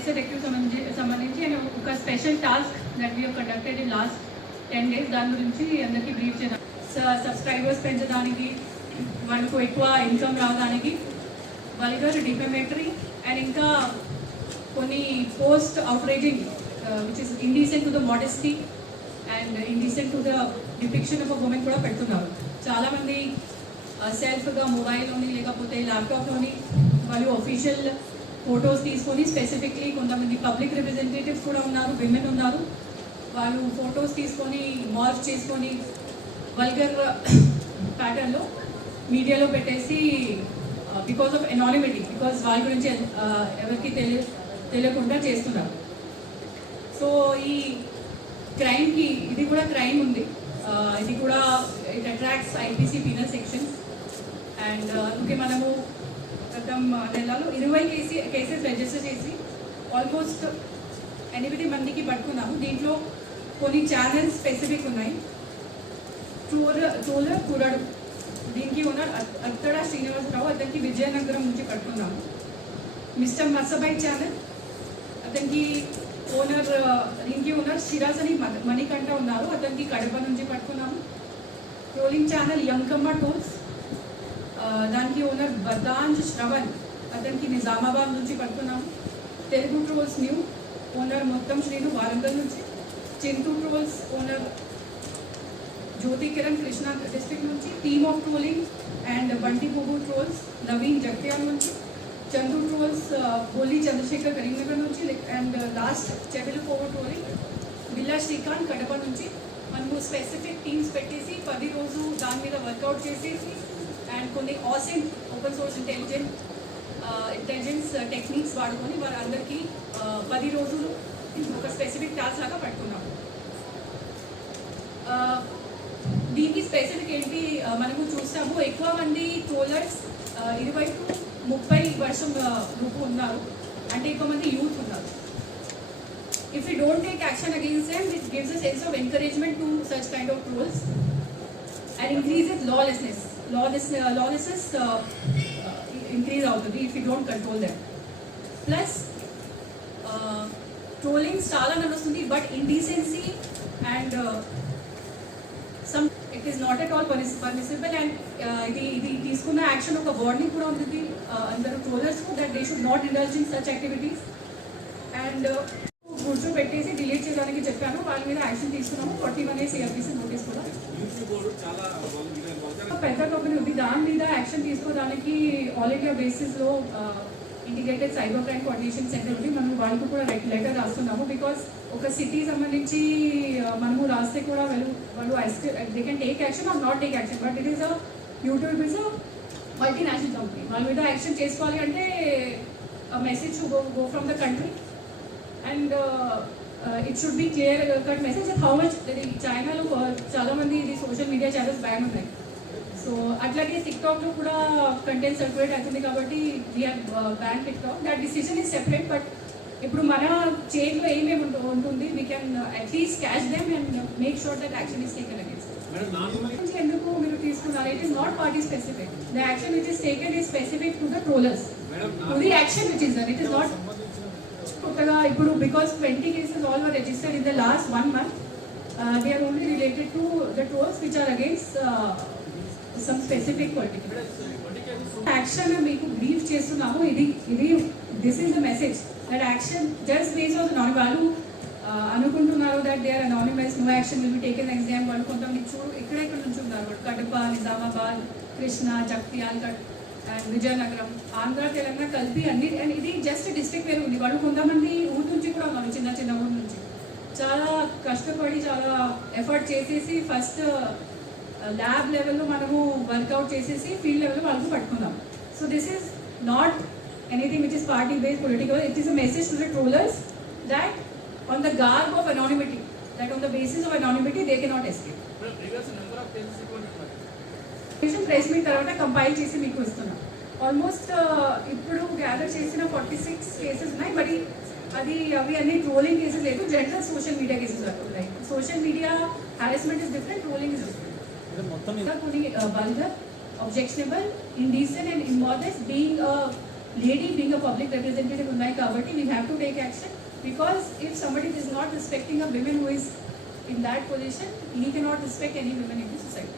ఎస్ఎడెక్టివ్ సంబంధించి అండ్ ఒక special task that we conducted in last 10 days దాని గురించి అందరికీ బ్రీఫ్ చేయడం. సబ్స్క్రైబర్స్ పెంచడానికి, వాళ్ళకు ఎక్కువ ఇన్కమ్ రావడానికి, వల్గర్, డిఫెమేటరీ అండ్ ఇంకా కొన్ని post outraging which is indecent to the modesty and indecent to the depiction of a women కూడా పెడుతున్నారు. చాలామంది సెల్ఫ్గా మొబైల్లోని లేకపోతే ల్యాప్టాప్లోని వాళ్ళు ఒఫీషియల్ ఫొటోస్ తీసుకొని స్పెసిఫిక్లీ కొంతమంది పబ్లిక్ రిప్రజెంటేటివ్స్ కూడా ఉన్నారు, విమెన్ ఉన్నారు, వాళ్ళు ఫొటోస్ తీసుకొని మార్చ్ చేసుకొని వల్గర్ ప్యాటర్న్లో మీడియాలో పెట్టేసి బికాస్ ఆఫ్ ఎనానిమిటీ, బికాస్ వాళ్ళ గురించి ఎవరికి తెలియకుండా చేస్తున్నారు. సో ఈ క్రైమ్కి ఇది కూడా క్రైమ్ ఉంది, ఇది కూడా it attracts IPC penal sections. And అందుకే మనము గత నెలలో 20 కేసెస్ రిజిస్టర్ చేసి ఆల్మోస్ట్ 8 మందికి పట్టుకున్నాము. దీంట్లో కొన్ని ఛానల్స్ స్పెసిఫిక్ ఉన్నాయి. ట్రోలర్ కురడు, దీనికి ఓనర్ అత్తడ శ్రీనివాసరావు, అతనికి విజయనగరం నుంచి పట్టుకున్నాము. మిస్టర్ మసబాయ్ ఛానల్, అతనికి ఓనర్, దీనికి ఓనర్ సిరాజ్ అని మణికంఠ ఉన్నారు, అతనికి కడప నుంచి పట్టుకున్నాము. ట్రోలింగ్ ఛానల్ యంకమ్మ టోల్స్, దానికి ఓనర్ బదాంజ్ శ్రవణ్, అతనికి నిజామాబాద్ నుంచి పట్టుకున్నాము. తెలుగు ట్రోల్స్ న్యూ ఓనర్ మొత్తం శ్రీను వారంగల్ నుంచి. చింతూ ట్రోల్స్ ఓనర్ జ్యోతి కిరణ్ కృష్ణా డిస్ట్రిక్ట్ నుంచి. Team of trolling and Bunty పువ్వు ట్రోల్స్ నవీన్ జగ్త్యాల నుంచి. చందు ట్రోల్స్ బోలి చంద్రశేఖర్ కరీంనగర్ నుంచి. అండ్ లాస్ట్ చెవిలు పోవు ట్రోలింగ్ బిల్లా శ్రీకాంత్ కడప నుంచి. మనము స్పెసిఫిక్ టీమ్స్ పెట్టేసి 10 రోజు దాని మీద వర్కౌట్ చేసేసి అండ్ కొన్ని ఆసెన్ ఓపెన్ సోర్స్ ఇంటెలిజెన్స్ టెక్నిక్స్ వాడుకొని వారందరికీ 10 రోజులు ఒక స్పెసిఫిక్ టాస్క్ లాగా పట్టుకున్నాము. దీనికి స్పెసిఫిక్ ఏంటి మనము చూస్తాము, ఎక్కువ మంది ట్రోలర్స్ 20 to 30 వర్షం గ్రూప్ ఉన్నారు, అంటే ఎక్కువ మంది యూత్ ఉన్నారు. If we don't take action against them, it gives a sense of encouragement to such kind of trolls and increases lawlessness. Lawlessness increase అవుతుంది if you don't control them. Plus trolling చాలా నడుస్తుంది, but indecency and some it is not at all permissible and ఇది తీసుకున్న యాక్షన్ ఒక వార్నింగ్ కూడా ఉంది అందరూ trollers that they should not indulge in such activities. And కూర్చోబెట్టేసి డిలీట్ చేయడానికి చెప్పాను, వాళ్ళ మీద యాక్షన్ తీసుకున్నాము. 41A CRPC నోటీస్ కూడా పెద్ద కంపెనీ ఉంది, దాని మీద యాక్షన్ తీసుకోవడానికి ఆల్ ఇండియా బేసిస్లో integrated cyber crime coordination centre ఉంది. మనం వాళ్ళకు కూడా లెటర్ రాస్తున్నాము, బికాస్ ఒక సిటీ సంబంధించి మనము రాస్తే కూడా వాళ్ళు they can take action or not take action, but it is YouTube is multinational company. వాళ్ళ మీద యాక్షన్ చేసుకోవాలి అంటే message go from the country and it should be clear cut message how much. చైనాలో చాలా మంది ఇది సోషల్ మీడియా ఛానల్స్ బ్యాన్ ఉన్నాయి, so అట్లాగే టిక్టాక్లో కూడా కంటెంట్ సర్క్యులేట్ అవుతుంది కాబట్టి we are ban TikTok. That decision is separate, but ఇప్పుడు మన చేతిలో ఏమేమి ఉంటుంది, we can at least catch them and make sure that action is taken against. ఎందుకు మీరు తీసుకున్నారు, it is not party specific. The action which is taken is specific to the trollers, to the action which is that. It is not కొత్తగా ఇప్పుడు బికాస్ 20 cases all were registered in the last 1 month. They are only related to the trolls which are against some specific particular action. మీకు brief చేస్తున్నాము, ఇది this is the message that action just base on none. వాళ్ళు అనుకుంటున్నారు that they are anonymous, no action will be taken exam. వాళ్ళు కొంతమంది చూడు ఇక్కడ నుంచి ఉన్నారు, కడప, నిజామాబాద్, కృష్ణా, జగ్త్యాల్ అండ్ విజయనగరం, ఆంధ్ర, తెలంగాణ కలిపి అన్ని. అండ్ ఇది జస్ట్ డిస్ట్రిక్ట్ వేరు ఉంది. వాళ్ళు కొంతమంది ఊరు నుంచి కూడా ఉన్నారు, చిన్న ఊరు నుంచి. చాలా కష్టపడి చాలా ఎఫర్ట్ చేసేసి ఫస్ట్ ల్యాబ్ లెవెల్లో మనము వర్కౌట్ చేసేసి ఫీల్డ్ లెవెల్లో వాళ్ళకు పట్టుకున్నాం. So this is not anything which is party based political. It is a message to the trollers that on the garb of anonymity, that on the basis of anonymity they cannot escape. Press meet తర్వాత కంపైల్ చేసి మీకు ఇస్తున్నాం. ఆల్మోస్ట్ ఇప్పుడు గ్యాదర్ చేసిన 46 కేసెస్ ఉన్నాయి, మరి అవి అన్ని ట్రోలింగ్ కేసెస్ లేదు, జనరల్ సోషల్ మీడియా కేసెస్ ఉన్నాయి. Social media harassment is different, trolling is different. కొన్ని vulgar, objectionable, indecent and immodest, being a lady being a public representative ఉన్నాయి కాబట్టి we have to take action because if somebody is not respecting a women who is in that position, he cannot respect any women in the society.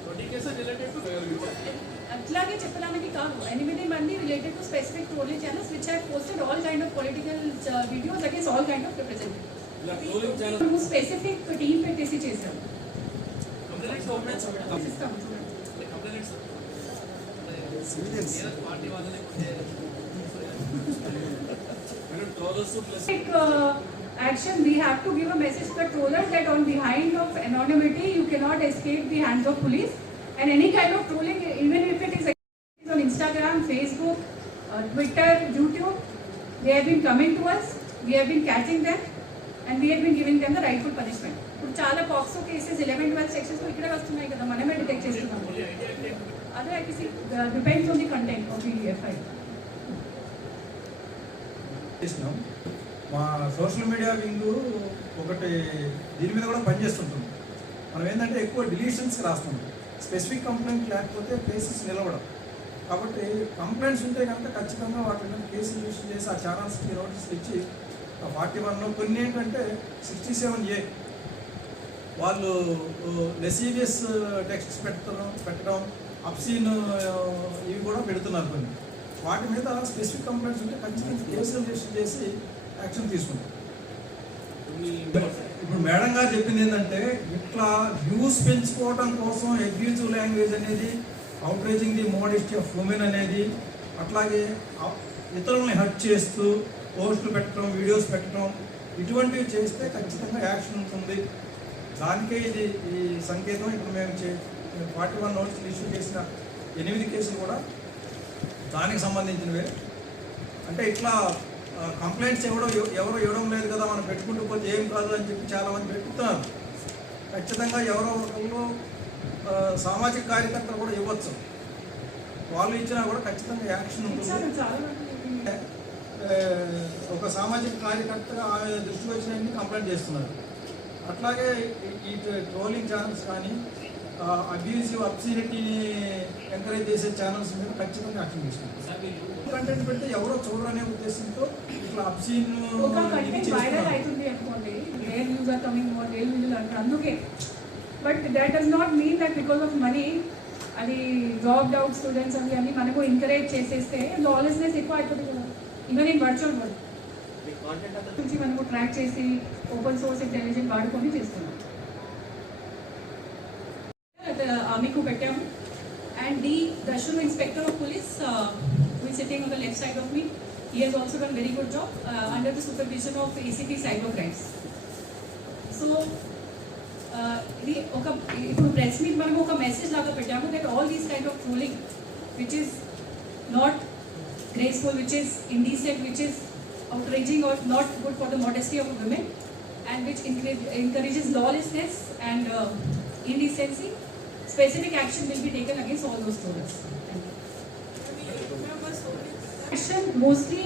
అట్లాగే చెప్పడానికి కాదు 8 మంది related to specific trolling channels which have posted all kind of political videos against all kind of representative specific team పెట్టేసి చేశారు. Action, we have to give a message to the trollers that on behind of anonymity you cannot escape the hands of police, and any kind of trolling, even if it is on Instagram, Facebook, Twitter, YouTube, they have been coming to us, we have been catching them and we have been giving them the rightful punishment. ఇప్పుడు చాలా POCSO cases 11-12 సెక్షన్స్ ఇక్కడ వస్తున్నాయి కదా, మనమే డిటెక్ట్ చేస్తున్నాము. అదే ITC depends on the content of the FIR. మా social media wing ఒకటి దీని మీద కూడా పనిచేస్తుంటుంది. మనం ఏంటంటే ఎక్కువ డిలీషన్స్కి రాస్తాం, స్పెసిఫిక్ కంప్లైంట్ లేకపోతే కేసెస్ నిలవడం. కాబట్టి కంప్లైంట్స్ ఉంటే కనుక ఖచ్చితంగా వాటి మీద కేసులు రిజిస్టర్ చేసి ఆ ఛానల్స్కి నోటీసులు ఇచ్చి 41లో కొన్ని ఏంటంటే 67A వాళ్ళు లెసీవియస్ టెక్స్ట్స్ పెట్టడం అబ్సీన్ ఇవి కూడా పెడుతున్నారు కొన్ని. వాటి మీద స్పెసిఫిక్ కంప్లైంట్స్ ఉంటే ఖచ్చితంగా కేసులు రిజిస్టర్ చేసి యాక్షన్ తీసుకుంటాం. ఇప్పుడు మేడం గారు చెప్పింది ఏంటంటే ఇట్లా వ్యూస్ పెంచుకోవడం కోసం అబ్యూజివ్ లాంగ్వేజ్ అనేది, outraging the modesty of women అనేది, అట్లాగే ఇతరులని హర్ట్ చేస్తూ పోస్టులు పెట్టడం, వీడియోస్ పెట్టడం, ఇటువంటివి చేస్తే ఖచ్చితంగా యాక్షన్ ఉంటుంది. దానికే ఇది ఈ సంకేతం. ఇప్పుడు మేము 41 నోటీసులు ఇష్యూ చేసిన 8 కేసులు కూడా దానికి సంబంధించినవే. అంటే ఇట్లా కంప్లైంట్స్ ఎవరో ఇవ్వడం లేదు కదా, మనం పెట్టుకుంటూ పోతే ఏం కాదు అని చెప్పి చాలామంది పెట్టుకుంటున్నారు. ఖచ్చితంగా ఎవరో ఒకళ్ళు సామాజిక కార్యకర్తలు కూడా ఇవ్వచ్చు. వాళ్ళు ఇచ్చినా కూడా ఖచ్చితంగా యాక్షన్ ఉంటుంది. ఒక సామాజిక కార్యకర్తగా ఆమె దృష్టికి వచ్చినన్ని కంప్లైంట్ చేస్తున్నారు. అట్లాగే ఈ ట్రోలింగ్ ఛానల్స్ కానీ అబ్యూజివ్ అబ్సీనిటీని ఎంకరేజ్ చేసే ఛానల్స్ మీద ఖచ్చితంగా యాక్షన్ తీసుకుంటారు. కంటెంట్ పెడితే ఎవరో చూడరనే ఉద్దేశంతో ఇట్లా అబ్సీన్ వైరల్ అవుతుంది అనుకోండి, rare news are coming more, rare news అంటారు అందుకే. But that does not mean that because of money అది డ్రాప్డ్ అవుట్ స్టూడెంట్స్ అవి అన్ని మనకు ఎంకరేజ్ చేసేస్తే లాలెస్నెస్ ఎక్కువ అయిపోతుంది కదా. ఈవెన్ ఇన్ వర్చువల్ వరల్డ్ నుంచి మనకు ట్రాక్ చేసి ఓపెన్ సోర్స్ ఇంటెలిజెన్స్ వాడుకొని చేస్తున్నాం. మీకు పెట్టాము. And the Darshan inspector of police who is sitting on the left side of me, he has also done very good job under the supervision of ACP Cyber Crimes. So ఇది ఒక ఇప్పుడు press meet మనం ఒక మెసేజ్ లాగా పెట్టాము that all these kind of trolling which is not graceful, which is indecent, which is outraging or not good for the modesty of women, and which encourages lawlessness and indecency, specific action will be taken against all those trollers. Action mostly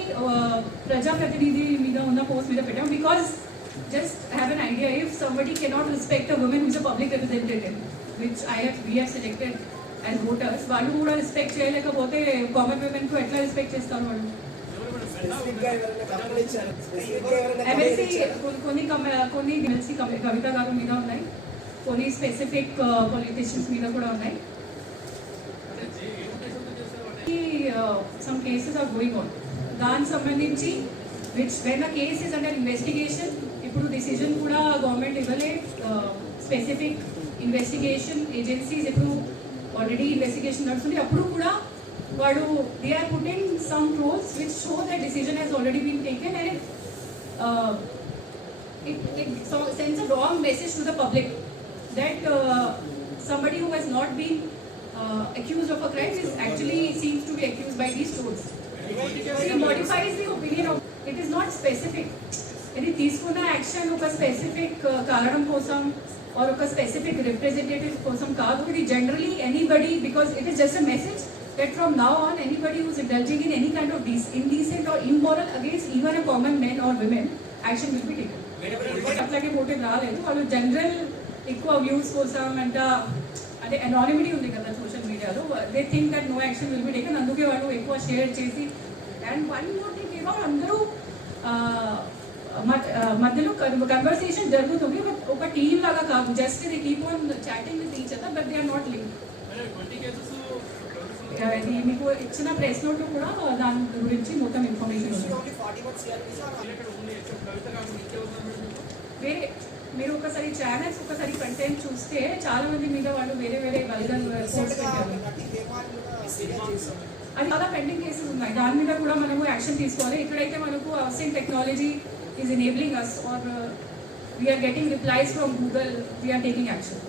ప్రజాప్రతినిధి మీద ఉన్న post మీద పెట్టాం because just have an idea if somebody cannot respect a women who's a public representative which we have selected as voters, వాళ్ళు కూడా రెస్పెక్ట్ చేయలేకపోతే common women కు ఎట్లా రెస్పెక్ట్ చేస్తారు వాళ్ళు? ఎమ్మెల్సీ కొన్ని ఎమ్మెల్సీ కవిత గారు మీద ఉన్నాయి, కొన్ని స్పెసిఫిక్ పొలిటీషియన్స్ మీద కూడా ఉన్నాయి. some cases are going on. దానికి సంబంధించి which when a case is under investigation, ఇప్పుడు డిసిజన్ కూడా గవర్నమెంట్ ఇవ్వలే. స్పెసిఫిక్ ఇన్వెస్టిగేషన్ ఏజెన్సీస్ ఇప్పుడు ఆల్రెడీ ఇన్వెస్టిగేషన్ నడుస్తుంది. అప్పుడు కూడా వాడు they are putting some trolls which show that decision has already been taken and it sends a wrong message to the public that somebody who has not been accused of a crime is actually seems to be accused by these trolls. It modifies the opinion of it is not specific. ఇది తీసుకున్న యాక్షన్ ఒక స్పెసిఫిక్ కారణం కోసం or ఒక specific representative కోసం కాదు. ఇది generally anybody because it is just a message that from now on anybody who is indulging in any kind of indecent or immoral against even a common men or women, action will be taken. అట్లాగే మోటివ్ రాలేదు. వాళ్ళు జనరల్ ఎక్కువ వ్యూస్ కోసం అంట, అంటే అనానిమిటీ ఉంది కదా social మీడియాలో, they think that no action will be taken. అందుకే వాళ్ళు ఎక్కువ షేర్ చేసి అండ్ వన్ మోర్ థింగ్ అందరూ మధ్యలో కన్వర్సేషన్ జరుగుతుంది, బట్ ఒక టీమ్ లాగా కాదు, just they keep on chatting with each other but they are not link. ఇది మీకు ఇచ్చిన ప్రెస్ నోట్ లో కూడా దాని గురించి మొత్తం ఇన్ఫర్మేషన్ ఉంది. వేరే మీరు ఒకసారి ఛానల్స్ ఒకసారి కంటెంట్ చూస్తే చాలా మంది మీద వాళ్ళు వేరే వేరే వల్గర్ పోస్ట్ పెట్టారు. అది చాలా పెండింగ్ కేసెస్ ఉన్నాయి, దాని మీద కూడా మనము యాక్షన్ తీసుకోవాలి. ఎక్కడైతే మనకు అవసరం technology is enabling us are we are getting replies from Google, we are taking action.